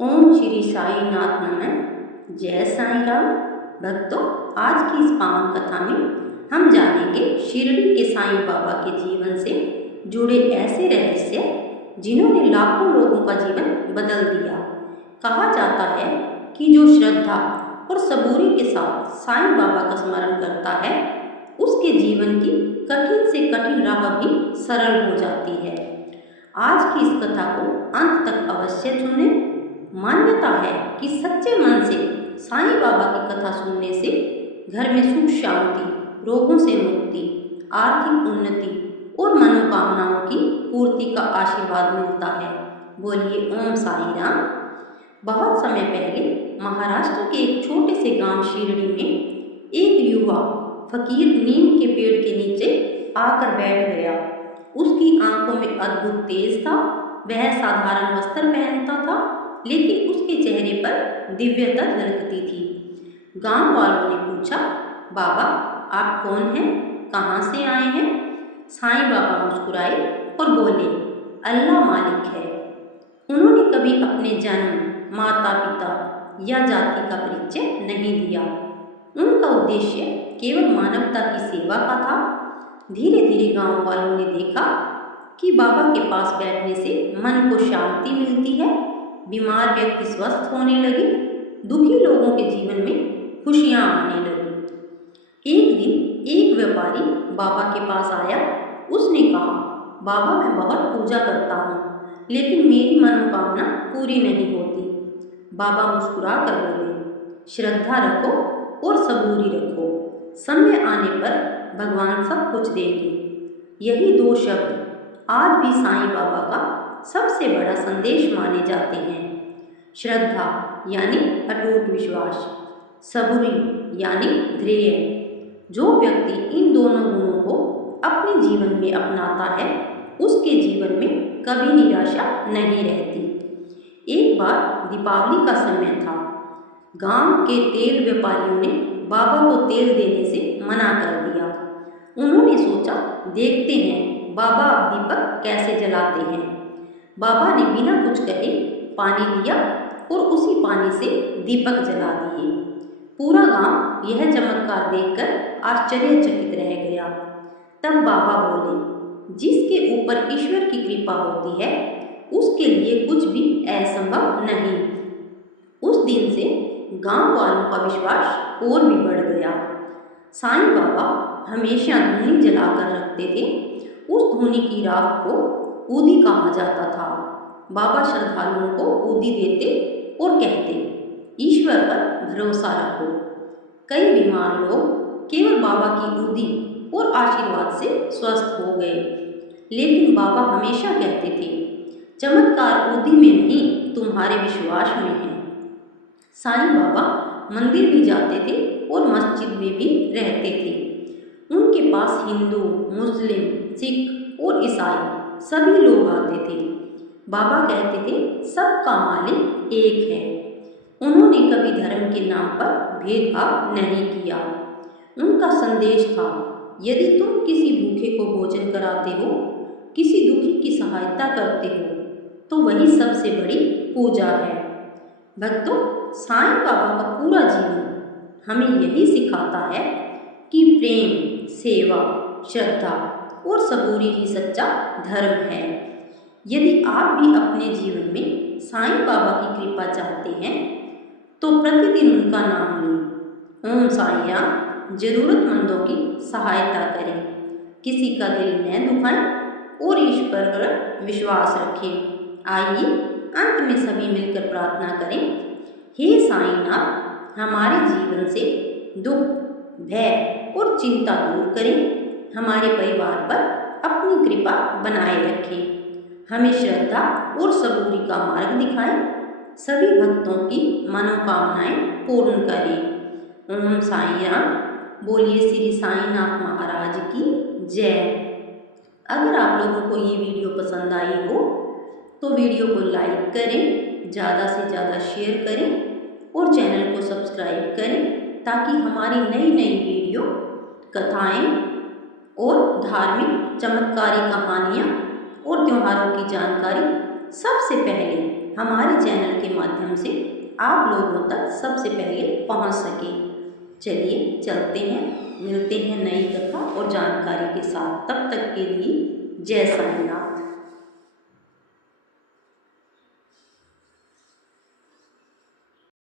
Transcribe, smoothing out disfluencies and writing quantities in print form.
ओम श्री साई नाथ नमः। जय साई राम। भक्तों, आज की इस पावन कथा में हम जानेंगे शिरडी के साईं बाबा के जीवन से जुड़े ऐसे रहस्य जिन्होंने लाखों लोगों का जीवन बदल दिया। कहा जाता है कि जो श्रद्धा और सबूरी के साथ साईं बाबा का स्मरण करता है, उसके जीवन की कठिन से कठिन राह भी सरल हो जाती है। आज की इस कथा को अंत तक अवश्य सुनें। मान्यता है कि सच्चे मन से साईं बाबा की कथा सुनने से घर में सुख शांति, रोगों से मुक्ति, आर्थिक उन्नति और मनोकामनाओं की पूर्ति का आशीर्वाद मिलता है। बोलिए ओम साई राम। बहुत समय पहले महाराष्ट्र के एक छोटे से गांव शिरडी में एक युवा फकीर नीम के पेड़ के नीचे आकर बैठ गया। उसकी आंखों में अद्भुत तेज था। वह साधारण वस्त्र पहनता था, लेकिन उसके चेहरे पर दिव्यता झलकती थी। गांव वालों ने पूछा, बाबा आप कौन हैं, कहाँ से आए हैं? साईं बाबा मुस्कुराए और बोले, अल्लाह मालिक है। उन्होंने कभी अपने जन्म, माता पिता या जाति का परिचय नहीं दिया। उनका उद्देश्य केवल मानवता की सेवा का था। धीरे धीरे गांव वालों ने देखा कि बाबा के पास बैठने से मन को शांति मिलती है, बीमार व्यक्ति स्वस्थ होने लगे, दुखी लोगों के जीवन में खुशियां आने लगी। एक दिन एक व्यापारी बाबा के पास आया। उसने कहा, बाबा मैं बहुत पूजा करता हूँ, लेकिन मेरी मनोकामना पूरी नहीं होती। बाबा मुस्कुरा कर बोले, श्रद्धा रखो और सबूरी रखो, समय आने पर भगवान सब कुछ देंगे। यही दो शब्द आज भी साईं बाबा का सबसे बड़ा संदेश माने जाते हैं। श्रद्धा यानी अटूट विश्वास, सबूरी यानी धैर्य। जो व्यक्ति इन दोनों गुणों को अपने जीवन में अपनाता है, उसके जीवन में कभी निराशा नहीं रहती। एक बार दीपावली का समय था। गांव के तेल व्यापारियों ने बाबा को तेल देने से मना कर दिया। उन्होंने सोचा, देखते हैं बाबा अब दीपक कैसे जलाते हैं। बाबा ने बिना कुछ कहे पानी लिया और उसी पानी से दीपक जला दिए। पूरा गांव यह चमत्कार देखकर आश्चर्यचकित रह गया। तब बाबा बोले, जिसके ऊपर ईश्वर की कृपा होती है, उसके लिए कुछ भी असंभव नहीं। उस दिन से गांव वालों का विश्वास और भी बढ़ गया। साईं बाबा हमेशा धूनी जलाकर रखते थे। उस धूनी की राख को ऊदी कहा जाता था। बाबा श्रद्धालुओं को ऊदी देते और कहते, ईश्वर पर भरोसा रखो। कई बीमार लोग केवल बाबा की ऊदी और आशीर्वाद से स्वस्थ हो गए। लेकिन बाबा हमेशा कहते थे, चमत्कार ऊदी में नहीं, तुम्हारे विश्वास में है। साईं बाबा मंदिर भी जाते थे और मस्जिद में भी रहते थे। उनके पास हिंदू, मुस्लिम, सिख और ईसाई सभी लोग आते थे। बाबा कहते थे, सबका मालिक एक है। उन्होंने कभी धर्म के नाम पर भेदभाव नहीं किया। उनका संदेश था, यदि तुम किसी भूखे को भोजन कराते हो, किसी दुखी की सहायता करते हो, तो वही सबसे बड़ी पूजा है। भक्तों, साईं बाबा का पूरा जीवन हमें यही सिखाता है कि प्रेम, सेवा, श्रद्धा और सबूरी ही सच्चा धर्म है। यदि आप भी अपने जीवन में साईं बाबा की कृपा चाहते हैं, तो प्रतिदिन उनका नाम लें। ओम साई राम। जरूरतमंदों की सहायता करें, किसी का दिल न दुखाएं और ईश्वर पर विश्वास रखें। आइए अंत में सभी मिलकर प्रार्थना करें। हे साईनाथ, हमारे जीवन से दुख, भय और चिंता दूर करें। हमारे परिवार पर अपनी कृपा बनाए रखें। हमें श्रद्धा और सबूरी का मार्ग दिखाएं। सभी भक्तों की मनोकामनाएं पूर्ण करें। ओम साई राम। बोलिए श्री साईनाथ महाराज की जय। अगर आप लोगों को ये वीडियो पसंद आई हो, तो वीडियो को लाइक करें, ज़्यादा से ज़्यादा शेयर करें और चैनल को सब्सक्राइब करें, ताकि हमारी नई नई वीडियो, कथाएं और धार्मिक चमत्कारी कहानियाँ और त्योहारों की जानकारी सबसे पहले हमारे चैनल के माध्यम से आप लोगों तक सबसे पहले पहुंच सके। चलिए चलते हैं, मिलते हैं नई कथा और जानकारी के साथ। तब तक के लिए जय साईनाथ।